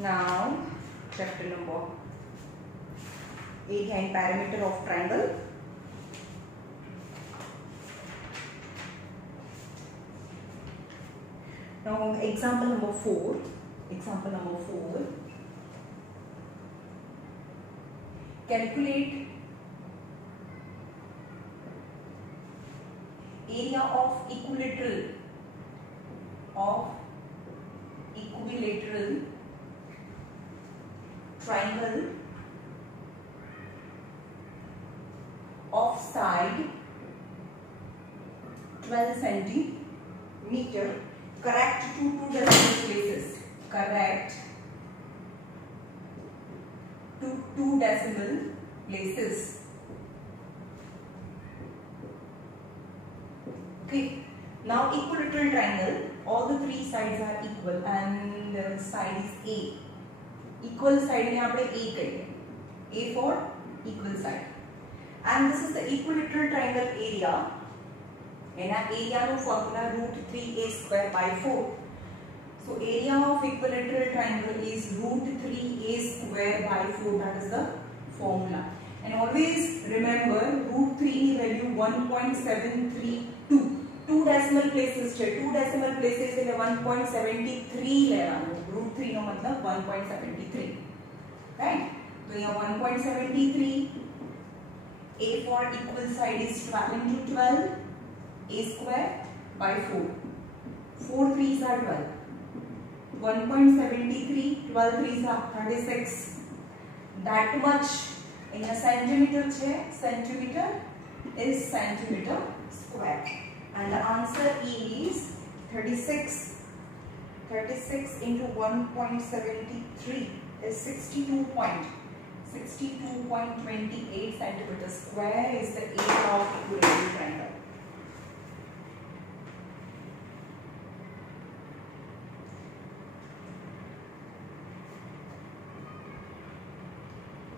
Now, chapter number 8 and parameter of triangle. Now, example number 4. Example number 4. Calculate area of equilateral triangle of side 12 centimeter. Correct to two decimal places. Correct to two decimal places. Okay. Now equilateral triangle. All the three sides are equal and the side is A. Equal side में आपने A करिए. A for equal side. And this is the equilateral triangle area. एना area नो formula √3a square by 4. So area of equilateral triangle is √3a square by 4. That is the formula. And always remember √3 value 1.732. Two decimal places છે. Two decimal places એટલે 1.73 લેવાનું. √3 નો મતલબ 1.73. Right? તો અહીંયા 1.73. A for equal side is 12 into 12. A square by 4. 4 3s are 12. 1.73. 12 3s are 36. That much in a centimeter છે. Centimeter is centimeter square. And the answer is 36. 36 into 1.73 is 62.28 centimeter square is the area of equilateral triangle.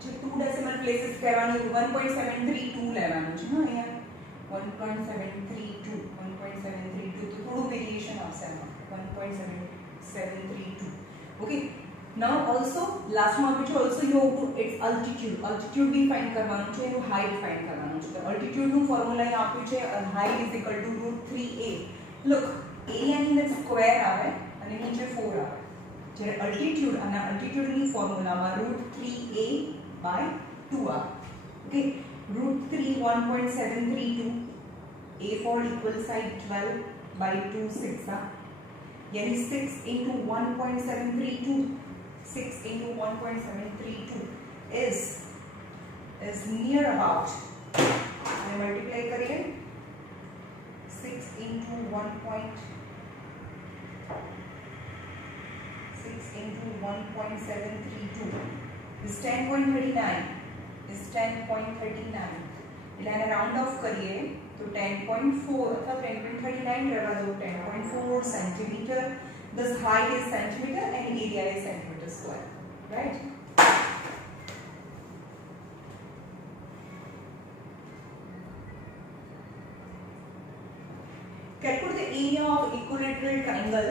So two decimal places કરવાનું 1.732 લેવાનું છે હા અહીંયા 1.732 1.732 तो थोड़ा variation આવશે આમાં 1.732 okay now also last માં આપણે also you have to its altitude भी फाइंड કરવાનું છે એનું હાઈટ ફાઇન્ડ કરવાનું છે તો altitude નું ફોર્મ્યુલા અહીં આપ્યું છે height is equal to √3a look area ની અંદર સ્ક્વેર આવે અને નીચે 4 આવે જ્યારે altitude અને altitude ની ફોર્મ્યુલામાં √3a by 2 આવે okay √3 1.732 A for equal side 12 by 2 6 यानी 6 into 1.732 6 into 1.732 is near about and multiply करिए 6 into 1.732 is 10.39 is 10.39 એટલે આને રાઉન્ડ ઓફ કરીએ तो 10.4 अथवा 10.39 रहवा दो 10.4 centimeter. This height is centimeter and area is centimeter square. Right? Calculate the area of equilateral triangle.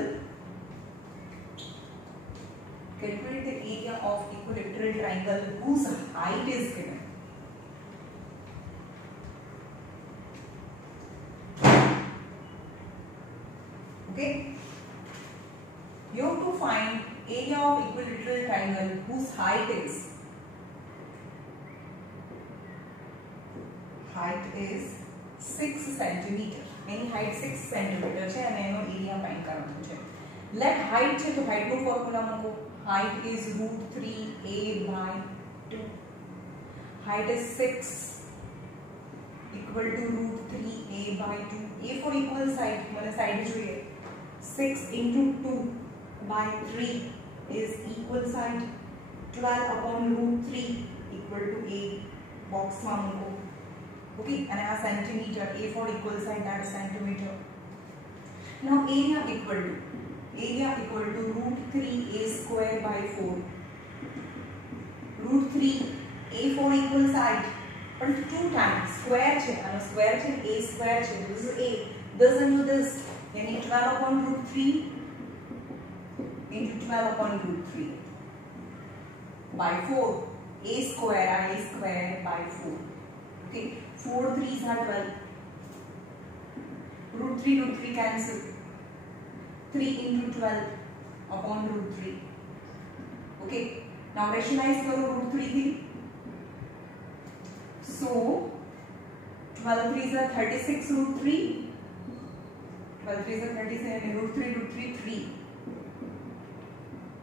Calculate the area of equilateral triangle whose height is given. Okay, you have to find area of equilateral triangle whose height is 6 centimeter. Any height 6 centimeter છે અને એનો area find કરવાનો છે. Let height છે તો height નો formula મૂકો. Height is √3a by 2. Height is 6 equal to √3a by 2. A for equal side મને side જોઈએ. 6 into 2 by 3 is equal side 12 upon √3 equal to a box માં મૂકો okay and a centimeter A for equal side that is centimeter. Now area equal to √3a square by 4. √3 A for equal side but 2 times square છે અને square છે a square છે this is a this into this यानी 12 upon √3 into 12 upon √3 by 4. A square by 4. Okay, 4 3s are 12. Root 3 cancel. 3 into 12 upon root 3. Okay, now rationalize करो root 3 थी. So 12 3s are 36 root 3. 12 3s are 37 root 3 3.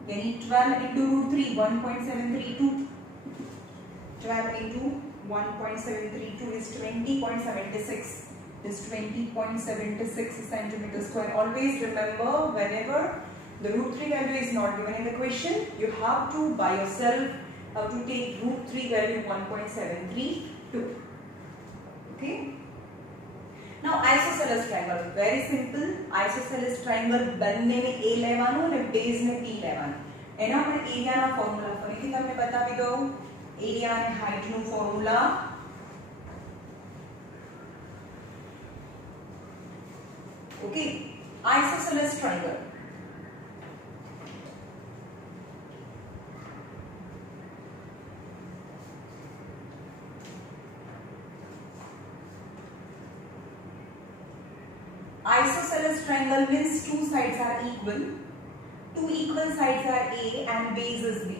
यानी 12 into root 3 1.732. 12 into 1.732 is 20.76. Is 20.76 centimeter square. Always remember, whenever the root 3 value is not given in the question, you have to by yourself have to take root 3 value 1.732. Okay. Now isosceles triangle, very simple. Isosceles triangle बनने में A लेवानो ने base में B लेवानो. एना मैं area ना formula फरीથી તમને बताવી દઉં. Area and height નું formula. Okay, isosceles triangle. Isosceles triangle means two sides are equal. Two equal sides are A and base is B.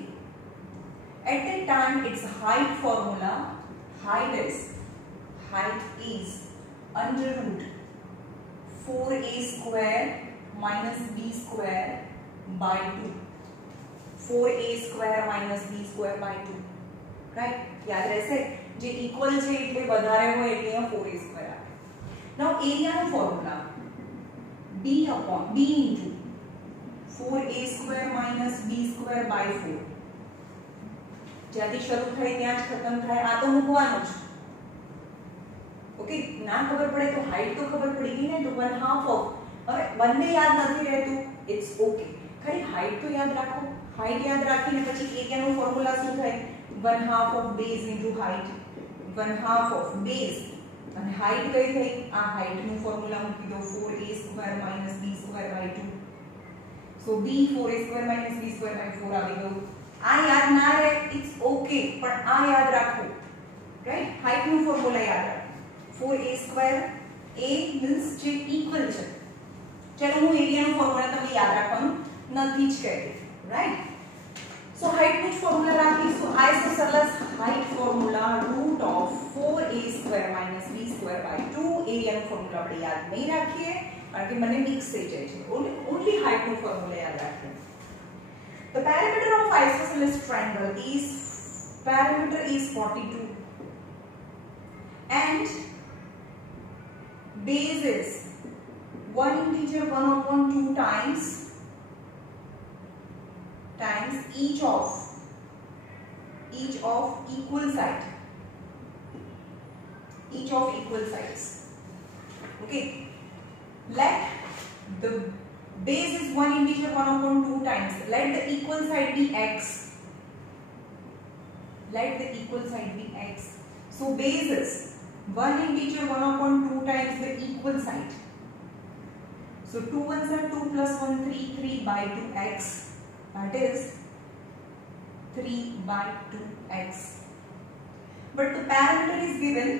At that time, its height formula, height is under root 4a square minus b square by 2. 4a square minus b square by 2. Right? याद रहશે જે equal છે એટલે વધારે હોય એટલે અહીંયા 4a square આવે. Now area no formula b into 4a square minus b square by 4. જ્યાંથી શરૂ થાય ત્યાં જ ખતમ થાય. આ તો મૂકવાનું છે. ओके, ना खबर पड़े तो हाइट तो खबर पड़ेगी ना. तो 1/2 ऑफ, હવે બંને યાદ નથી રહેતું, ઇટ્સ ઓકે. ખાલી હાઇટ તો યાદ રાખો. હાઇટ યાદ રાખીને પછી એરિયાનો ફોર્મ્યુલા શું થાય? 1/2 of base into height. 1/2 of base અને હાઇટ કઈ થઈ? આ હાઇટનું ફોર્મ્યુલા મૂકી દો 4a square minus b square by 2. So b 4a square minus b square by 4 આવી ગયું. આ યાદ ના રહે, ઇટ્સ ઓકે, પણ આ યાદ રાખો. રાઈટ? હાઇટનું ફોર્મ્યુલા યાદ રાખો. 4a square, a means જે equal છે. ચલો હું એરિયાનો ફોર્મ્યુલા તમને યાદ રાખવાનું નથી જ કહેતી. રાઈટ? સો હાઇટનું જ ફોર્મ્યુલા રાખીશું. Isosceles height formula root of 4a square minus b square by 2. એરિયાનો ફોર્મ્યુલા આપણે યાદ નહીં રાખીએ કારણ કે મને મિક્સ થઈ જાય છે. ઓન્લી હાઇટનું ફોર્મ્યુલા યાદ રાખીએ. The perimeter of isosceles triangle is 42 and base is 1 integer 1/2 times each of equal side. Each of equal sides. Okay. Let the base is 1 integer 1/2 times. Let the equal side be x. Let the equal side be x. So base is 1 integer 1/2 times the equal side. So 2 ones are 2 plus 1 3 by 2x. That is 3 by 2x. But the parameter is given.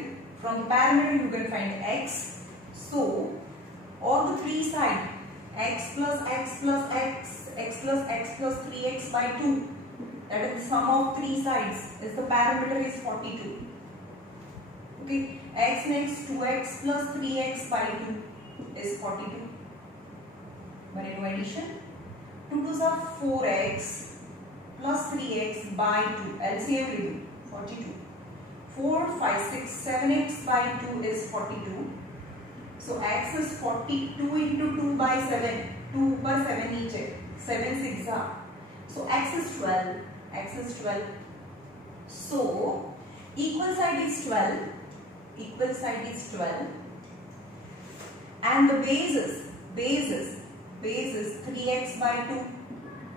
From the parameter you can find x. So all the three sides x plus x plus x, x plus x plus 3x by 2. That is the sum of three sides. Is the parameter is 42. Okay, x next 2x plus 3x by 2 is 42. When in addition, 2 2s are 4x plus 3x by 2. LCM will be 42. 4, 5, 6, 7x by 2 is 42. So x is 42 into 2 by 7. 2 by 7 each. 7 6 are. So x is 12. X is 12. So equal side is 12. Equal side is 12. And the base is 3x by 2.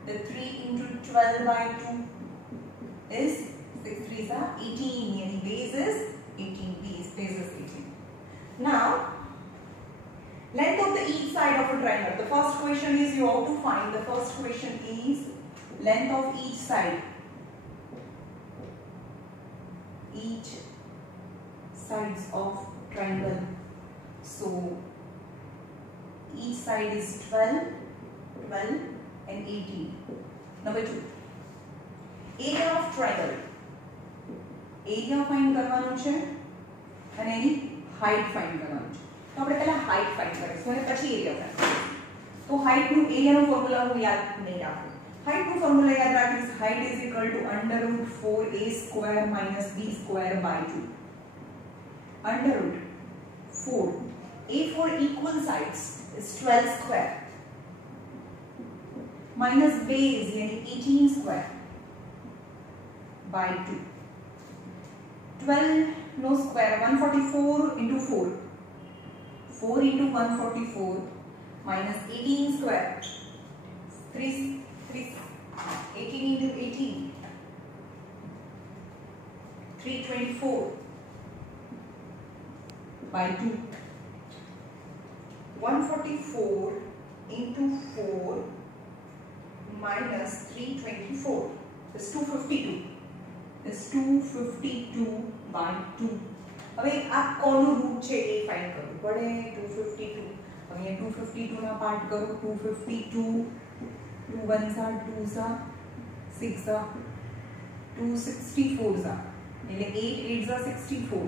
The 3 into 12 by 2 is 6 3s are 18. Yani base is 18. Base is 18. Now length of the each side of a triangle. The first question is you have to find. The first question is length of each side. each sides of triangle. So each side is 12, 12 and 18. Number 2, area of triangle. Area find કરવાનું છે અને એની height find કરવાનું છે. તો આપણે પહેલા height find કરીશું અને પછી એરિયા ફાઇન્ડ કરીશું. તો હાઈટનું એરિયાનો ફોર્મ્યુલા હું યાદ નહીં રાખું. હાઈટનું ફોર્મ્યુલા યાદ રાખીશ. Height is equal to √4a² - b² by 2. √4 a for equal sides is 12² minus base यानी 18² by 2. 12 no square 144 into 4. 4 into 144 minus 18 square. 18 into 18. 324 by 2. 144 into 4 minus 324 is 252. is 252 by 2. હવે આ કોનું રૂટ છે એ ફાઇન્ડ કરવું પડે. 252 હવે 252 ના પાર્ટ કરો. 252 2 1s are 2s are 6 are 2 64s are એટલે 8 8s are 64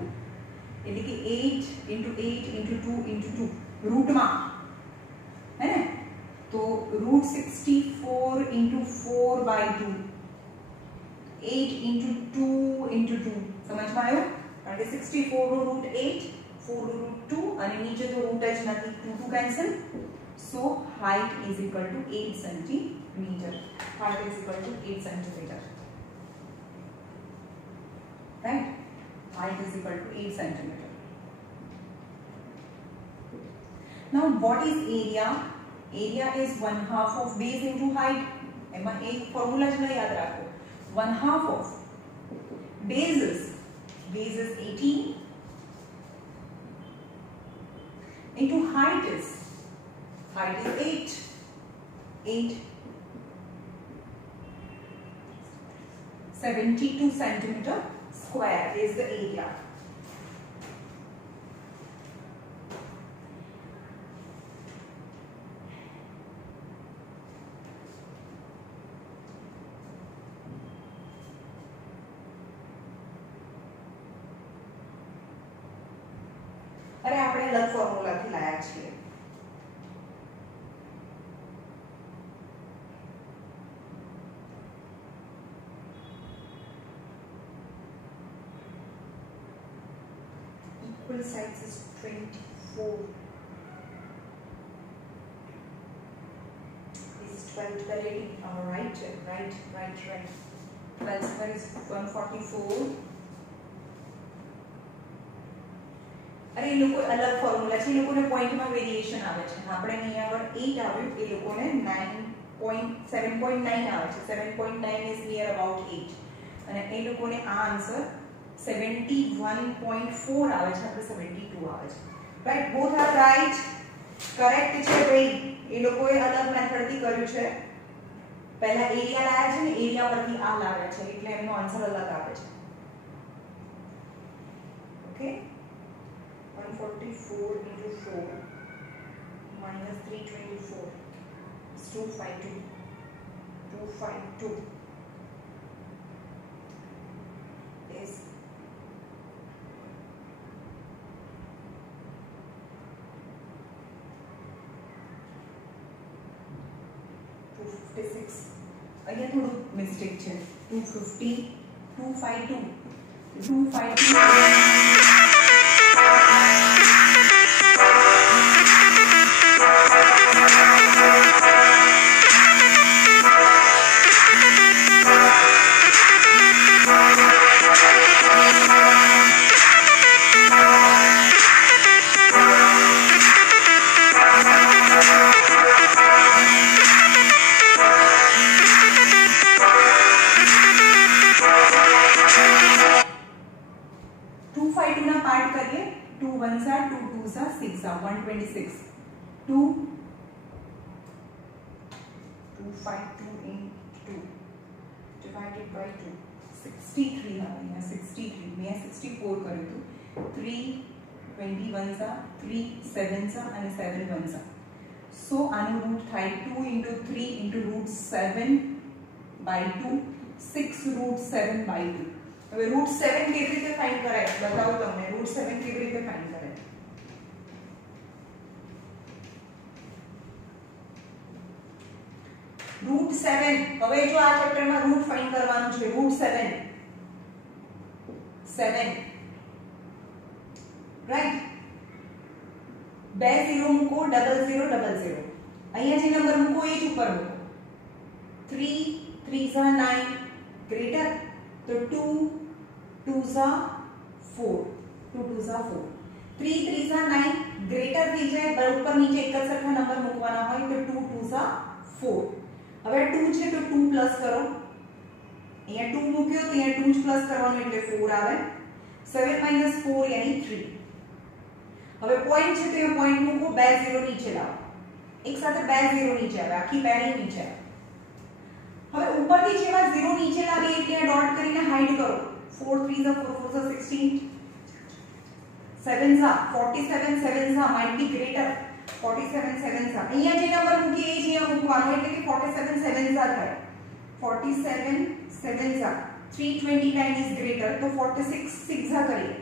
એટલે કે 8 into 8 into 2 into 2 રૂટમાં હે ને. તો route 64 into 4 by 2 8 into 2 into 2 સમજમાં આવ્યું. કારણ કે 64 નો રૂટ 8 4 નો રૂટ 2 અને નીચે તો રૂટ જ નથી. 2 cancel. So height is equal to 8 centimetre. Height is equal to 8 centimetre. Right. Height is equal to 8 centimetre. Now what is area? Area is 1/2 of base into height. એમાં એક formula જ યાદ રાખો. 1/2 of base is 18 into height is 8. 72 centimeter square is the area. અરે આપણે અલગ ફોર્મ્યુલાથી લાયા છીએ. Equal sides is 24. Is 12 18. All right. 12 square is 144. અરે એ લોકો અલગ ફોર્મ્યુલા છે. એ લોકોને પોઈન્ટમાં વેરિએશન આવે છે. આપણે અહીંયા આગળ 8 આવ્યું. એ લોકોને 7.9 આવે છે. 7.9 is near about 8 અને એ લોકોને આ આન્સર 71.4 આવે છે. આપણે 72 આવે છે. Right. Both are right. Correct છે ભાઈ. એ લોકોએ અલગ મેથડથી કર્યું છે. પહેલા એરિયા લાવ્યા છે ને એરિયા પરથી આ લાવ્યા છે એટલે એમનો આન્સર અલગ આવે છે. Okay. 144 into 4 minus 324 is 252. 252 is 256. અહીંયા થોડું મિસ્ટેક છે. 250 252 252 252 ના પાર્ટ કરીએ. 2 1s are 2 2s are 6 are 126. 252 into 2 divided by 2 63 આવે અહીંયા 63 મેં 64 કર્યું હતું 3 21 सा 3 7 सा અને 7 1 सा સો આનું રૂટ થાય 2 into 3 into root 7 by 2 6 root 7 by 2 હવે રૂટ 7 કેવી રીતે ફાઇન્ડ કરાય બતાવું તમને રૂટ 7 કેવી રીતે ફાઇન્ડ કરાય रूट 7 હવે જો આ ચેપ્ટરમાં રૂટ ફાઇન્ડ કરવાનું છે રૂટ 7 રાઈટ બે 0 મૂકો 0000 અહીંયા જે નંબર મૂકો એ જ ઉપર મૂકો 3 3 सा 9 ગ્રેટર તો 2 2 सा 4 2 2 सा 4 3 3 सा 9 ગ્રેટર થઈ જાય પર ઉપર નીચે એક જ સરખા નંબર મૂકવાના હોય તો 2 2 सा 4 હવે 2 છે તો 2 પ્લસ કરો અહીંયા 2 મૂક્યો તો અહીંયા 2 જ પ્લસ કરવાનું એટલે 4 આવે 7 - 4 यानी 3 હવે પોઈન્ટ છે તો એ પોઈન્ટ મૂકો બે 0 નીચે લાવો એક સાથે બે 0 નીચે આવે આખી પેરી નીચે આવે હવે ઉપરથી જેવા 0 નીચે લાવે એટલે ડોટ કરીને હાઈડ કરો 4 3 सा 4 4 सा 16 7 सा 47 7 सा might be greater 47 7 सा અહીંયા જે નંબર મૂકી એ જ અહીંયા મૂકવાનો એટલે કે 47 7 सा થાય 47 7 सा 329 is greater तो 46 6 सा करिए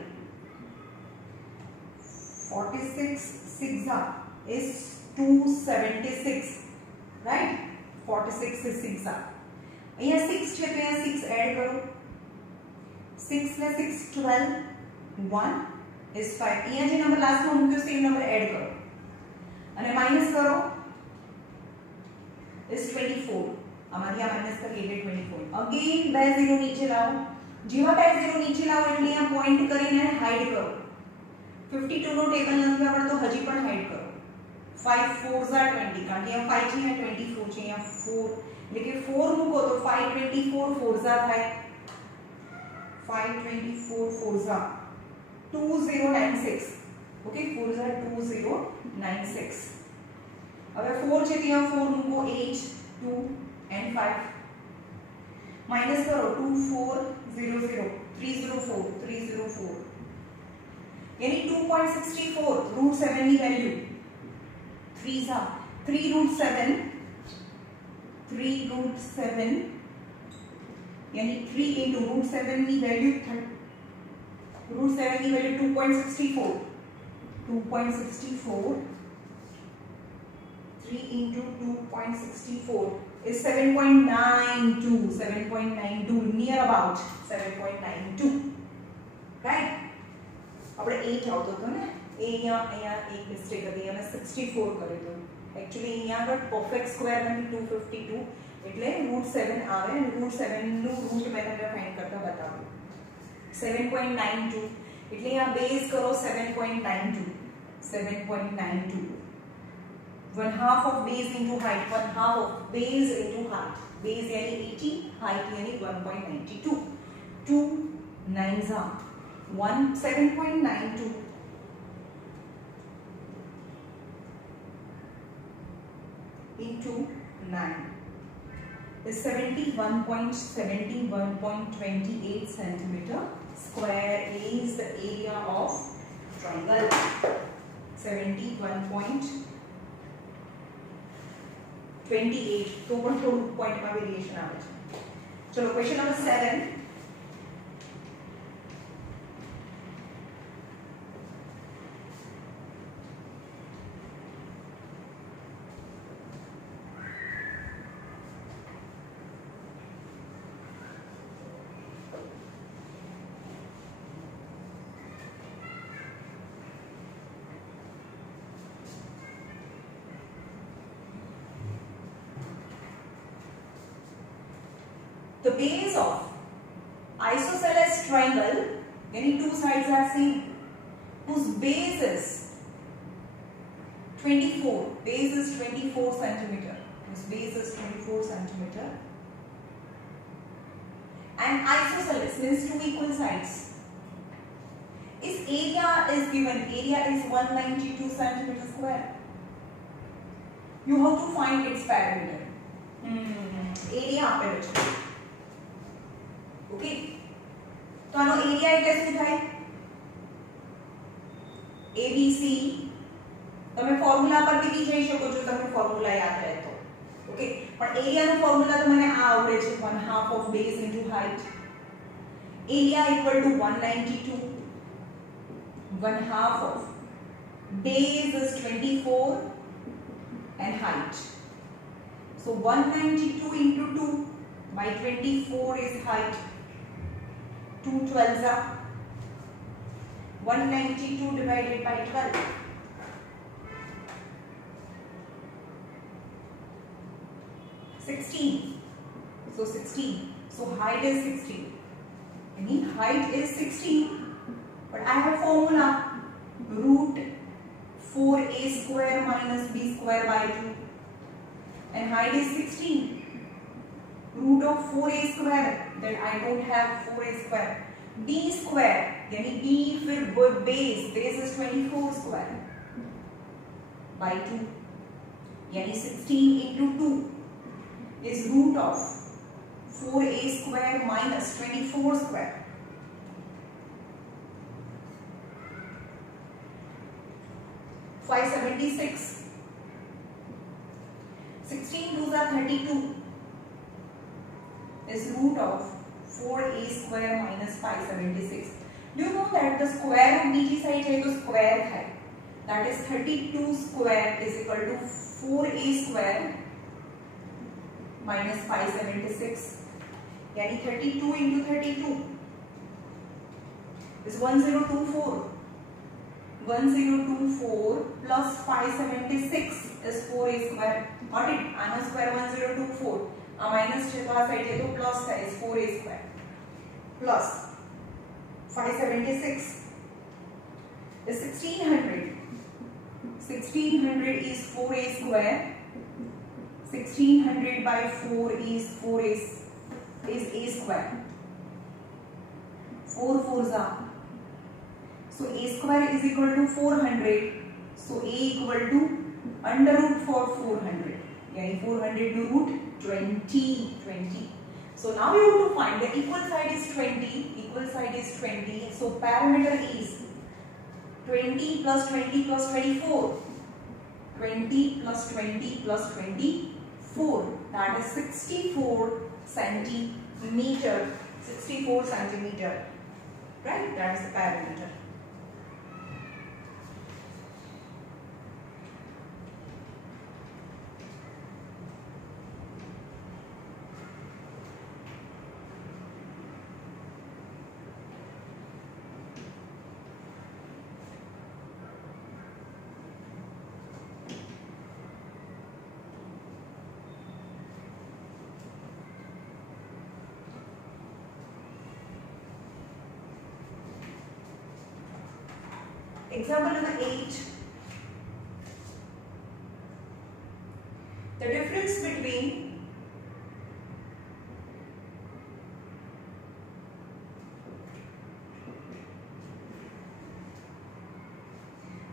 46 6 सा is 276 right 46 is 6 सा અહીંયા 6 છે તો અહીંયા 6 એડ કરો 6 ને 6 12 1 is 5 અહીંયા જે નંબર લાસ્ટમાં મૂક્યો છે એ નંબર એડ કરો અને માઈનસ કરો is 24 આમાંથી આ માઈનસ કરીએ એટલે 24 અગેન બે 0 નીચે લાવો જેવા બે 0 નીચે લાવો એટલે અહીંયા પોઈન્ટ કરીને હાઈડ કરો 52 નો ટેબલ નથી આવડતો હજી પણ હાઈડ કરો 5 4s are 20 કારણ કે અહીંયા 5 છે અહીંયા 24 છે અહીંયા 4 એટલે કે 4 મૂકો તો 5 24 4s are થાય 5 24 4s are 2096 okay 4s are 2096 હવે 4 છે ત્યાં 4 મૂકો 8 2 and 5 माइनस करो 2400 304 304 यानी 2.64 रूट 7 की वैल्यू 3 सा 3 रूट 7 यानी 3 into रूट 7 की वैल्यू रूट 7 की value 2.64 3 into 2.64 is 7.92 near about 7.92 right આપણે 8 આવતો હતો ને એ અહીંયા એક મિસ્ટેક હતી અમે 64 કર્યો હતો एक्चुअली અહીંયા આગળ પરફેક્ટ સ્ક્વેર નથી 252 એટલે √7 આવે અને √7 નું રૂટ મેં તમને ફાઇન્ડ કરતા બતાવ્યું 7.92 એટલે અહીંયા બેઝ કરો 7.92 1 half of base into height 1 half of base into height base यानी 80 height यानी 1.92 2 9s are 7.92 into 9 is 71.28 centimeter square is the area of triangle 71.28 तो પણ થોડું પોઈન્ટમાં વેરીએશન આવે છે ચલો question number 7 The base of isosceles triangle, यानी two sides are same, whose base is 24. Base is 24 centimeter. Whose base is 24 centimeter. And isosceles means two equal sides. Its area is given. Area is 192 centimeter square. You have to find its perimeter. Area आपने बच्चों. Okay, area એટલે શું થાય ABC તમે formula પરથી બી જઈ શકો છો તમને ફોર્મ્યુલા યાદ રહે તો ઓકે પણ એરિયાનો ફોર્મ્યુલા તો મને આ આવડે છે 1/2 of base into height area equal to 192 1/2 of base is 24 and height so 192 into 2 by 24 is height 2 12s are 192 divided by 12 16 so 16 so height is 16 I mean height is 16 but I have formula root 4a square minus b square by 2 and height is 16 root of 4a square then I don't have 4a square b square yani b फिर base is 24 square by 2 yani 16 into 2 is root of 4a square minus 24 square 576 16 2s are 32 is root of 4a square minus 576 do you know that the square of बीजी side है तो square है that is 32 square is equal to 4a square minus 576 यानी 32 into 32 is 1024 1024 plus 576 is 4a square got it आना square 1024 आ minus है तो आ side है तो plus है is 4a square plus 576 is 1600 1600 is 4a square 1600 by 4 is 4a is a square 4 4s are so a square is equal to 400 so a equal to under root for 400 yani 400 to root 20 so now you have to find the equal side is 20 so parameter is 20 plus 20 plus 24 20 plus 20 plus 24 that is 64 centimeter right that is the parameter Example number 8. The difference between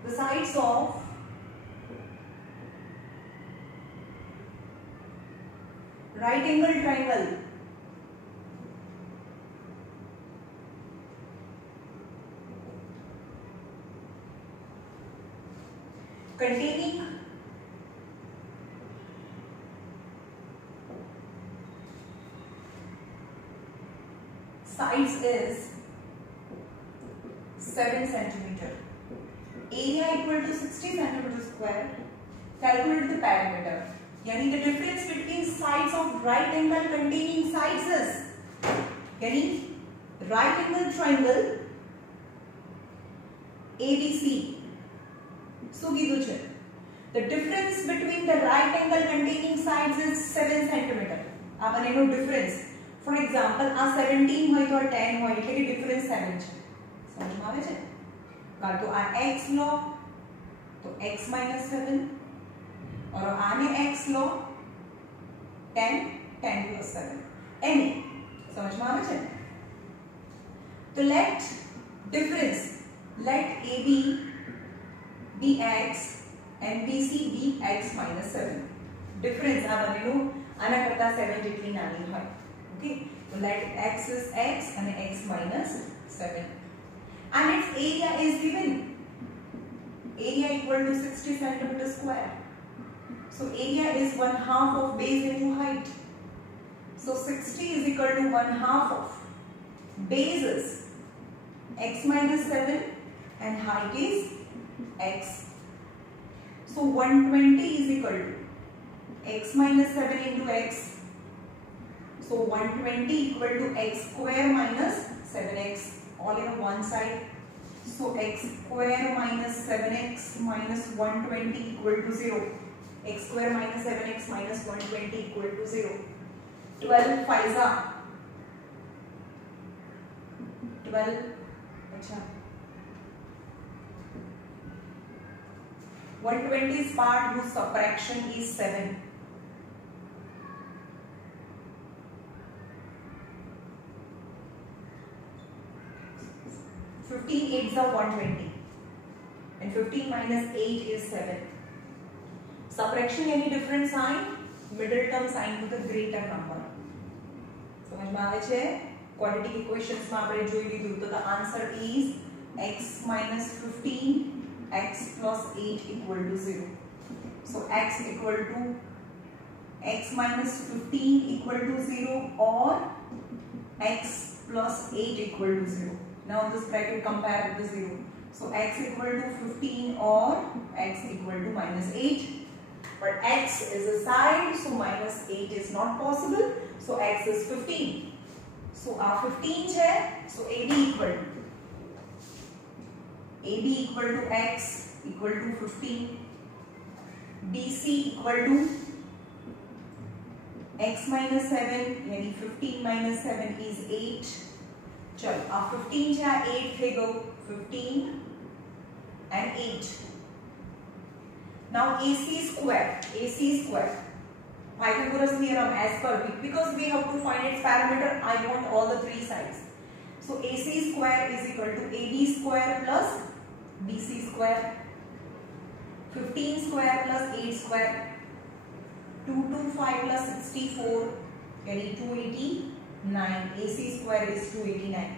the sides of right angle triangle containing sides is 7 centimeter. Area equal to 60 centimeter square. Calculate the parameter. यानी the difference between sides of right angle containing sides is यानी right angle triangle ABC. So कीधुं छे the difference between the right angle containing sides is 7 centimeter. આ બંનેનો difference. For example, આ 17 હોય તો 10 હોય એટલે કે difference 7 છે. સમજમાં આવે છે? કાં તો આ x લો તો x minus 7 और आने x लो 10 plus 7 any समझ में आवे छे तो let difference let AB be x and BC be x minus 7 difference आ बनेनु आना करता 7 જેટલી નાની હોય Okay, so let x is x and x minus 7, and its area is given. Area equal to 60 centimeter square. So area is 1/2 of base into height. So 60 is equal to 1/2 of base is x minus 7 and height is x. So 120 is equal to x minus 7 into x. So 120 equal to x square minus 7x, all in one side. So x square minus 7x minus 120 equal to 0. X square minus 7x minus 120 equal to 0. 12 5s are 12. अच्छा 120's part whose subtraction is 7. 15 8s are 120 and 15 minus 8 is 7. Subtraction any different sign, middle term sign to the greater number. समझ में आवे छे? Quadratic equations में આપણે જોઈ લીધું તો the answer is x minus 15 x plus 8 equal to 0. So x equal to x minus 15 equal to 0 or x plus 8 equal to 0. Now this bracket compare with the 0. So x equal to 15 or x equal to minus 8. But x is a side, so minus 8 is not possible. So x is 15. So our 15 है, so AB equal to x equal to 15. BC equal to x minus 7, यानी 15 minus 7 is 8. चलो आप 15 से 8 थे गो 15 and 8. Now AC square Pythagoras theorem as per because we have to find its parameter. I want all the three sides. So AC square is equal to AB square plus BC square. 15 square plus 8 square. 225 plus 64 यानी 289. AC square is 289.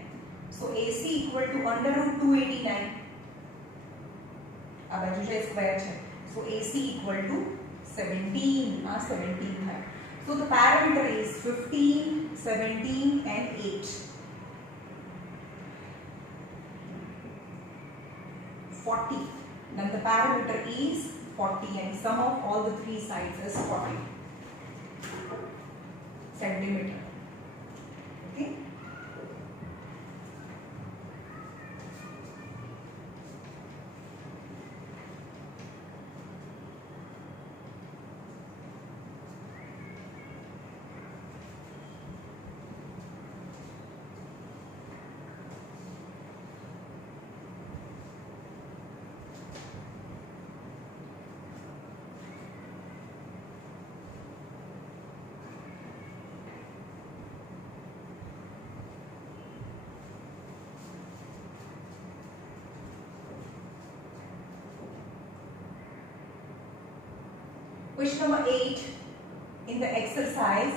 So AC equal to under root 289. अब बाजू से square है. So AC equal to 17. 17 है. So the parameter is 15, 17 and 8. 40. Then the parameter is 40 and sum of all the three sides is 40 centimeter. Okay. Question number 8 in the exercise,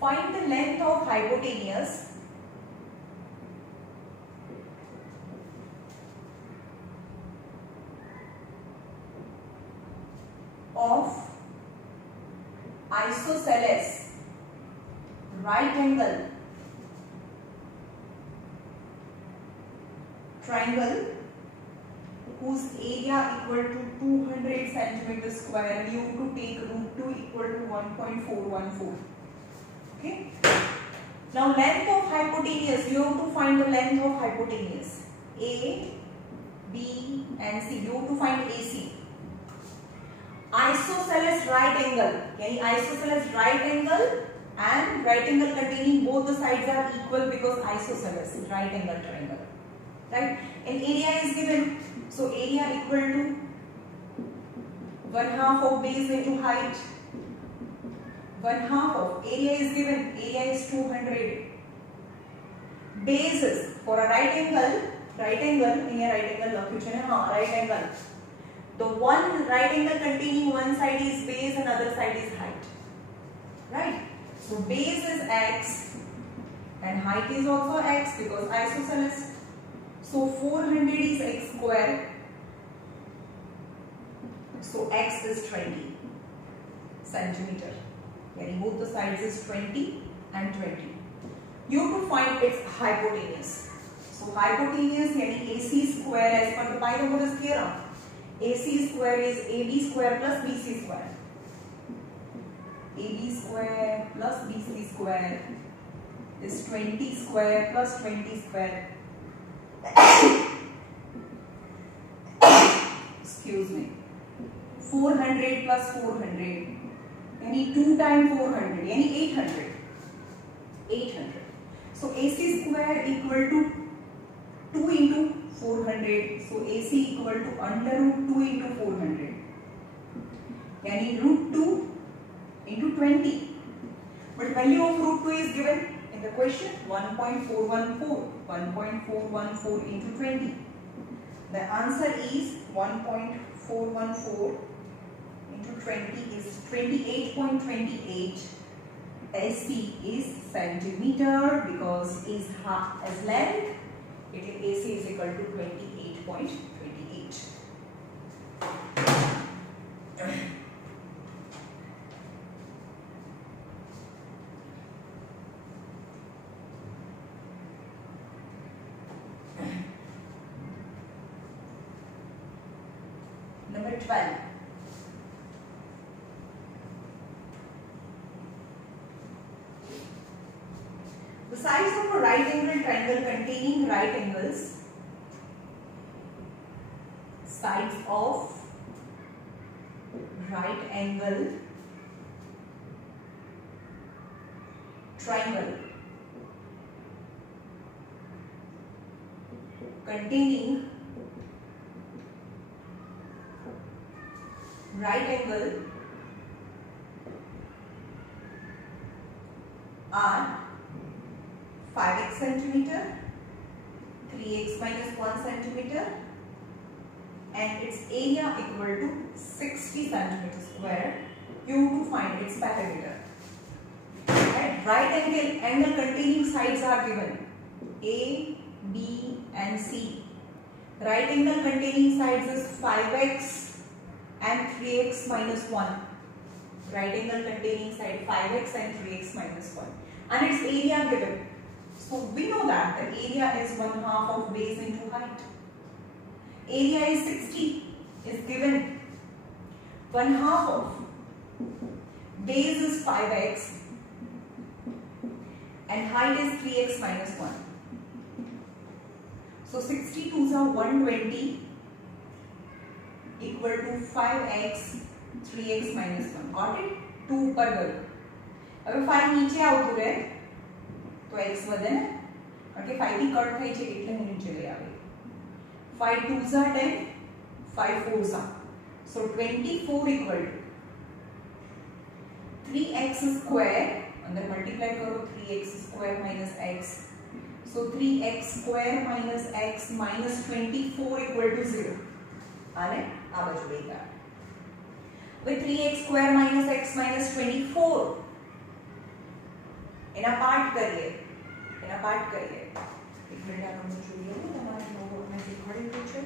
find the length of hypotenuse of isosceles right angle triangle whose area equal to 200 centimeter square and you have to take root 2 equal to 1.414. Okay. Now length of hypotenuse, you have to find the length of hypotenuse. A, B and C. You have to find AC. Isosceles right angle. Yani isosceles right angle and right angle containing both the sides are equal because isosceles right angle triangle. Right? And area is given. So area equal to 1/2 of base into height. 1/2 of area is given. Area is 200. Bases for a right angle. Here right angle लख्યું છે ને right angle. The one right angle containing one side is base and other side is height. right? So base is x and height is also x because isosceles. So 400 is x square. So x is 20 centimeter. Yani both the sides is 20 and 20. You have to find its hypotenuse. So hypotenuse yani AC square as per the Pythagoras theorem. AC square is AB square plus BC square. AB square plus BC square is 20 square plus 20 square. Excuse me. 400 plus 400. Yani 2 times 400. Yani 800. 800. So AC square equal to 2 into 400. So AC equal to under root 2 into 400. Yani root 2 into 20. But value of root 2 is given in the question 1.414. 1.414 into 20. The answer is 1.414 into 20 is 28.28. SC is centimeter because is half as length. It is AC is equal to 28.28. Number 12. The sides of a right angle triangle containing right angles. Sides of right angle triangle containing right angle are 5x centimeter, 3x minus 1 centimeter, and its area equal to 60 centimeter square. You have to find its perimeter. Right angle containing sides are given A, B, and C. Right angle containing sides is 5x and 3x minus 1. Right angle containing side 5x and 3x minus 1. And its area given. So we know that the area is 1/2 of base into height. Area is 60 is given. 1/2 of base is 5x and height is 3x minus 1. So 60 twos are 120 equal to 5x 3x minus 1. Got it? 2 ऊपर गयो. अब 5 नीचे આવતું રહે तो x વધે ને કારણ કે 5 થી કટ થઈ છે એટલે હું નીચે લઈ આવી. 5 2s are 10, 5 4s are. So 24 equal to 3x square. अंदर मल्टीप्लाई करो 3x square minus x. So 3x square minus x minus 24 equal to 0. आने आ बाजू लेकर. With 3x square minus x minus 24. Anna part करिए. एक मिनट आप मुझे જોઈએ તો તમારે નોટબુક માં શીખવાડેલું છે.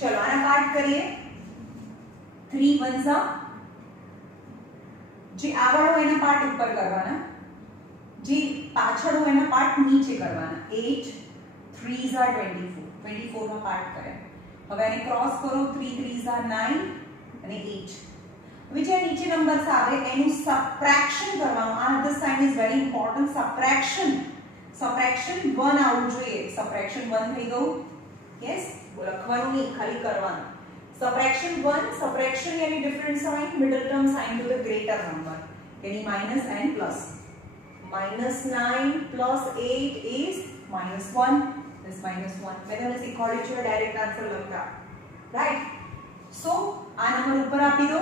चलो आना पार्ट करिए. 3 1s જે આગળ હોય એના પાર્ટ ઉપર કરવાના, જે પાછળ હોય એના પાર્ટ નીચે કરવાના. 8 3s are 24. 24 નો પાર્ટ કરે. હવે આને ક્રોસ કરો. 3 3s are 9 અને 8. હવે જે નીચે નંબર્સ આવે એનું સબટ્રેક્શન કરવાનું. આ the sine is very important. Subtraction 1 આવવું જોઈએ. સબટ્રેક્શન 1 થઈ ગયું. યસ, લખવાનું નહીં, ખાલી કરવાનું. Subtraction 1, subtraction यानी different sign, middle term sign to the greater number, यानी minus and plus. Minus 9 plus 8 is minus 1. This minus 1. मैंने उन्हें सिखाया जो direct answer लगता, right? નંબર ઉપર આપી દો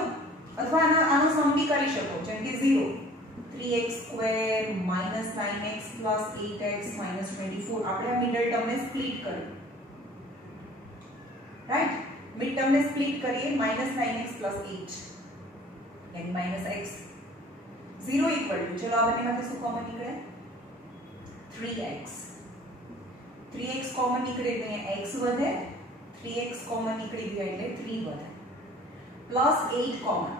અથવા આનો સમ બી કરી શકો જેમ કે 0 3x સ્ક્વેર -9x + 8x -24 આપણે આ મિડલ ટર્મને સ્પ્લિટ કરીએ રાઈટ મિડ ટર્મને સ્પ્લિટ કરીએ -9x + 8 यानी -x 0 इक्वल टू चलो आ બંનેમાંથી શું કોમન નીકળે 3x 3x કોમન નીકળે તો અહીંયા x વધે 3x કોમન નીકળી ગયા એટલે 3 વધે પ્લસ 8 કોમન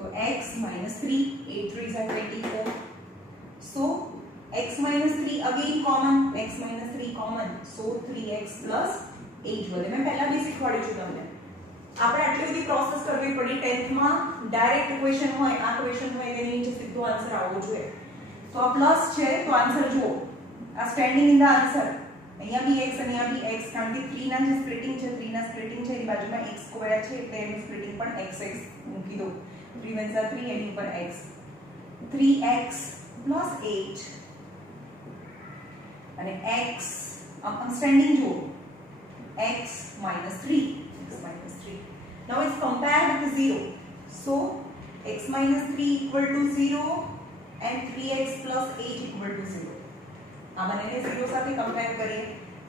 तो x - 3 8 3 are 24 so x - 3 again common x - 3 common so 3x + 8 વધે મેં પહેલા બી શીખવાડ્યું છે તમને આપણે આટલી બધી પ્રોસેસ કરવી પડી 10th માં ડાયરેક્ટ ઇક્વેશન હોય આ ક્વેશ્ચન હોય એની નીચે સીધો આન્સર આવવો જોઈએ તો આ પ્લસ છે તો આન્સર જુઓ આ સ્ટેન્ડિંગ ઇન ધ આન્સર અહીંયા બી x અને અહીંયા બી x કારણ કે 3 ના જે સ્પ્લિટિંગ છે 3 ના સ્પ્લિટિંગ છે એની બાજુમાં x સ્ક્વેર છે એટલે એની સ્પ્લિટિંગ પણ xx મૂકી દો 3 * 3 એની ઉપર x 3x + 8 અને x આમ સ્ટેન્ડિંગ જુઓ x - 3 now it's compared with 0 so x - 3 equal to 0 and 3x + 8 equal to 0 આ બંનેને 0 સાથે કમ્પેર કરીએ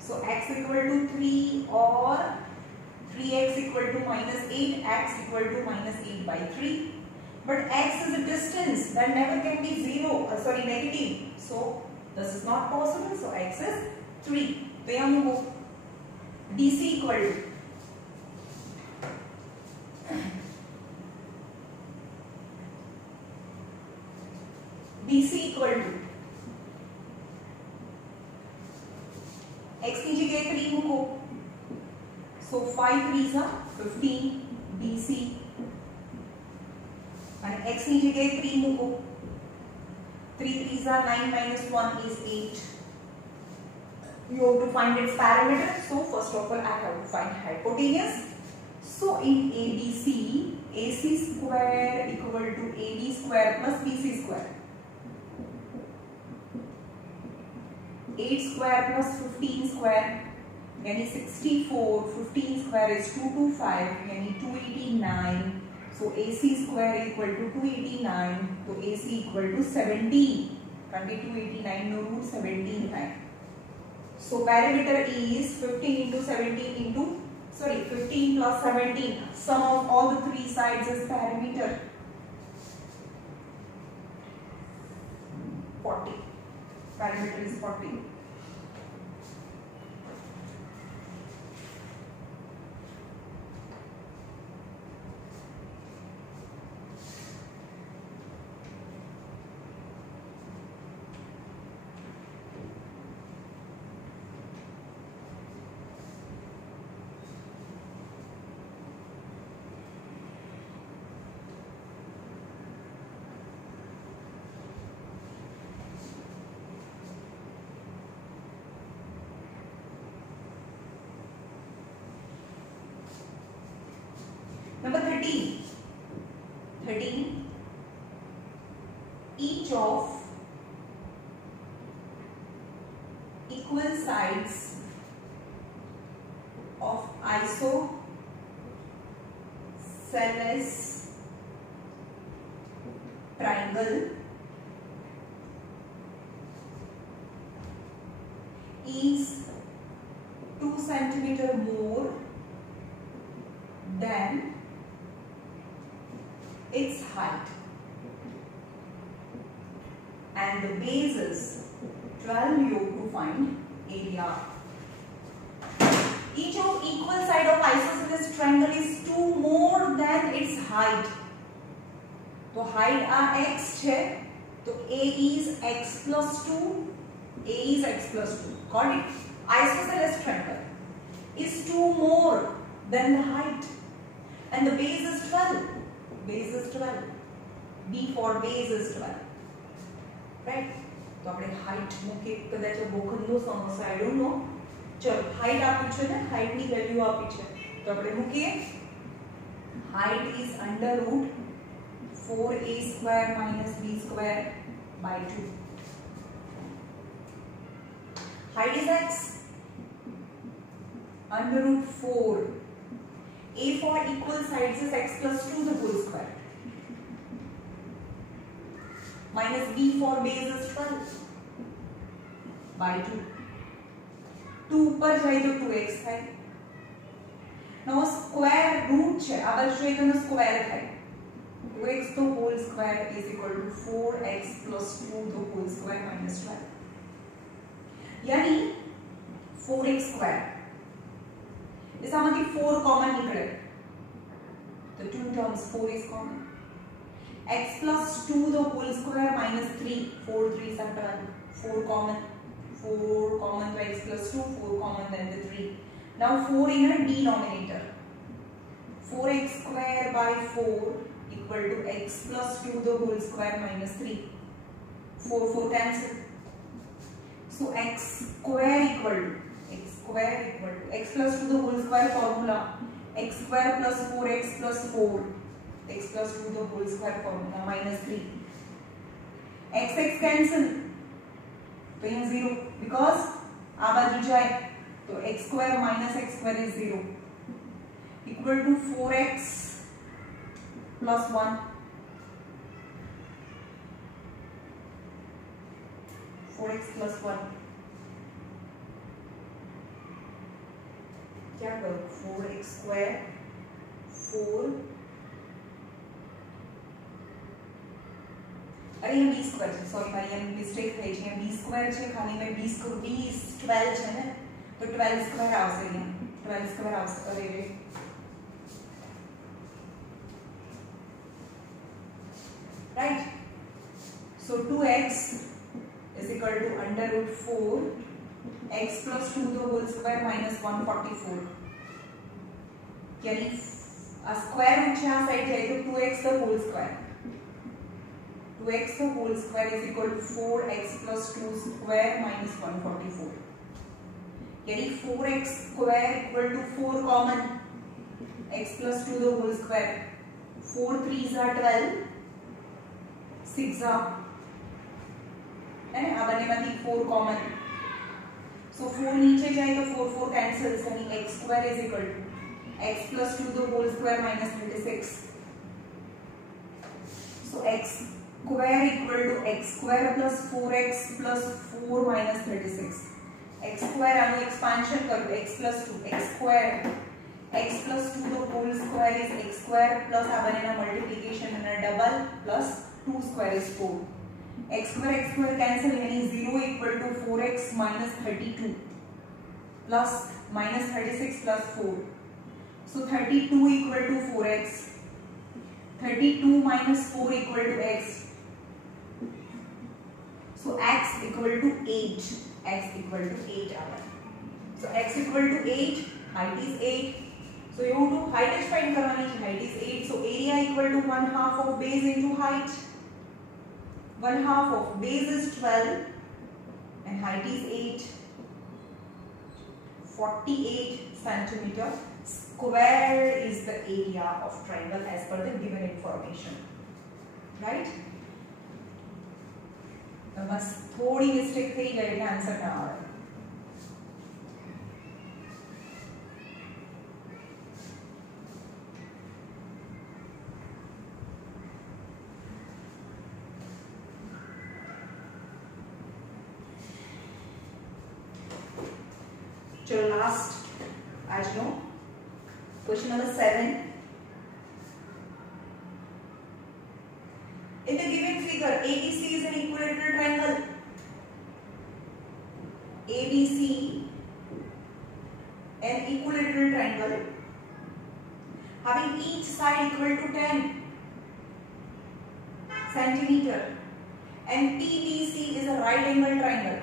so x equal to 3 or 3x equal to -8 x equal to -8/3 but x is a distance that never can be negative so this is not possible so x is 3 तो यहाँ मूको dc equal to dc equal to x की जगह 3 मूको so 5 3s are 15 dc and x की जगह 3 मूको 3 3s are 9 - 1 is 8 you have to find its parameter so first of all I have to find hypotenuse so in ABC AC square equal to AD square plus BC square 8 square plus 15 square यानी 64 15 square is 225 यानी 289 so AC square equal to 289 तो AC equal to 17 कारण कि 289 નો root 17 થાય so perimeter is 15 into 17 into 15 plus 17 sum of all the three sides is perimeter 40 perimeter is 40 Number 13 each of equal sides of isosceles triangle is 2 centimeter more than its height and the base is 12 you have to find area. Each of equal side of isosceles triangle is 2 more than its height. तो height are x है तो a is x plus 2 a is x plus 2 got it. Isosceles triangle is 2 more than the height and the base is 12. Base is 12. B for base is 12. Right? तो આપણે height મૂકે કદાચ બોખંડનો સમસ્યા I don't know. ચલો height આપ્યું છે ને height ની વેલ્યુ આપી છે તો આપણે મૂકીએ height is under root 4a square minus b square by 2. Height is x under root 4. A for equal sides is x plus 2 the whole square. Minus B for base is 12 by 2. 2 ऊपर जाए तो 2x થાય. Now square root છે આ બાજુ જોઈએ તો square થાય. 2x the whole square is equal to 4x plus 2 the whole square minus 12. यानी 4x square. इसमें 4 कॉमन निकले तो 2 terms 4 is common. x plus 2 the whole square minus 3. 4 3 are 12. 4 common. 4 common to x plus 2. 4 common then the 3. Now 4 in a denominator. 4x square by 4 equal to x plus 2 the whole square minus 3. 4 4 cancel. So x square equal to x plus 2 the whole square formula x square plus 4x plus 4 x plus 2 the whole square formula minus 3. x cancel तो यहाँ 0 because आ बाजू जाए तो x square minus x square is 0 equal to 4x plus 1. 4x plus 1 क्या करो 4x square 4 अरे यहाँ b square છે सॉरी મારી यहाँ મિસ્ટેક થઈ છે यहाँ b square છે ખાલી મેં b 12 છે ને તો 12 square આવશે यहाँ 12 square આવશે અરે રે right so 2x is equal to under root 4 x plus 2 the whole square minus 144 यानी स्क्वायर रूट से आ साइड जाए तो 2x the whole square 2x the whole square is equal to 4x plus 2 square minus 144 यानी 4x square equal to 4 common x plus 2 the whole square 4 3s are 12 6 are है ना अब बने माथी 4 common so 4 नीचे जाए तो 4 4 cancels यानी x square is equal to x plus 2 the whole square minus 36 so x square equal to x square plus 4x plus 4 minus 36 x square आनो expansion करो x plus 2 x square x plus 2 the whole square is x square plus आ बनेगा multiplication and double plus 2 square is 4 x square cancel यानी 0 equal to 4x minus 32 plus minus 36 plus 4 so 32 equal to 4x 32 minus 4 equal to x so x equal to 8 x equal to 8 hour so x equal to 8 height is 8 so you have to height is find करवानी है height is 8 so area equal to 1/2 of base into height 1/2 of base is 12 and height is 8 48 centimeter square is the area of triangle as per the given information right तो बस थोड़ी mistake थी એટલે answer ના આવે चलो last आज नो question number 7 in the given figure ABC is an equilateral triangle ABC an equilateral triangle having each side equal to 10 centimeter and PBC is a right angle triangle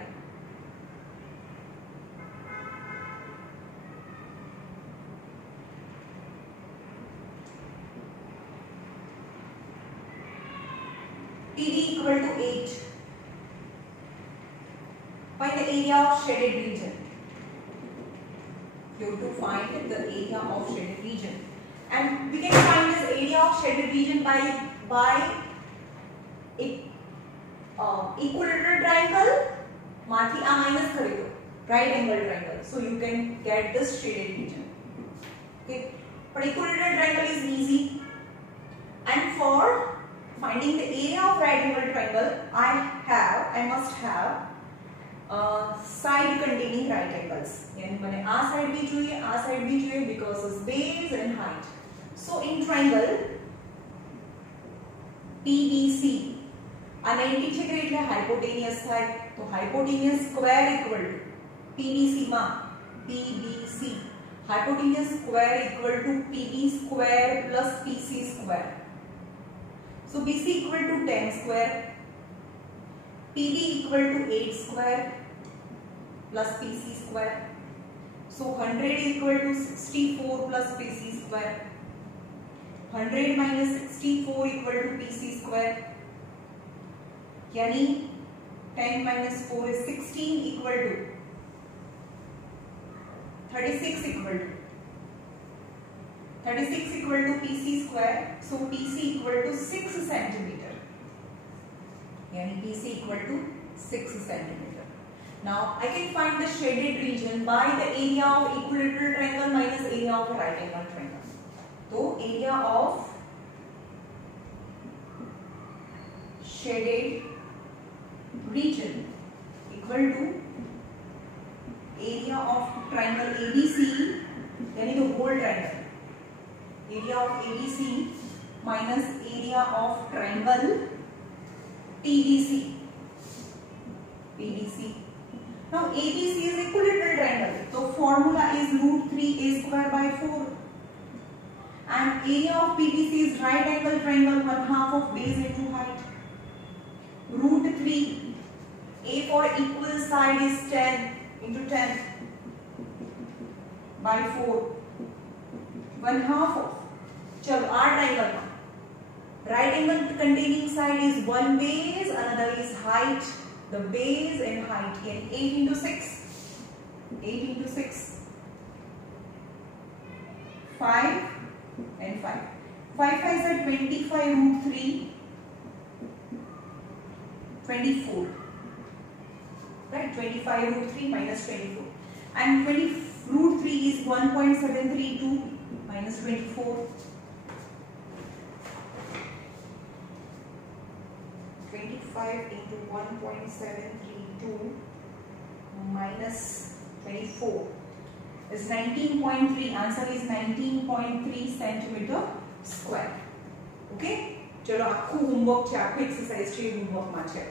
PD equal to 8. Find the area of shaded region. You have to find the area of shaded region, and we can find this area of shaded region by equilateral triangle. माथी आ minus करे तो right angle triangle. So you can get this shaded region. Okay. but equilateral triangle is easy. And for finding the area of right angle triangle, I must have side containing right angles. यानी मैंने आ side भी चाहिए because of base and height. So in triangle PBC, આ 90 છે એટલે hypotenuse થાય, તો hypotenuse square equal to PBC માં PBC, hypotenuse square equal to PB square plus PC square. So BC equal to 10 square, PB equal to 8 square plus PC square. So 100 equal to 64 plus PC square. 100 minus 64 equal to PC square. यानी 10 minus 4 is 16 equal to 36 equal to PC square. So PC equal to 6 centimeter. यानी PC equal to 6 centimeter. Now I can find the shaded region by the area of equilateral triangle minus area of right angle triangle. So area of shaded region equal to area of triangle ABC, यानी the whole triangle. Area of ABC minus area of triangle PBC. Now ABC is equilateral triangle, so formula is √3a square by 4. And area of PBC is right angle triangle, 1/2 of base into height. √3, a for equal side is 10 into 10 by 4, 1/2 of. चलो R triangle में right angle containing side is one base, another is height. The base and height can 8 into 6. 5 and 5. 5 5 is 25 √3. 24. Right? 25 √3 minus 24. And √3 is 1.732 minus 24. 25 into 1.732 minus 24 is 19.3. Answer is 19.3 centimeter square. Okay? चलो आखू homework છે, આખું exercise છે, homework માં છે.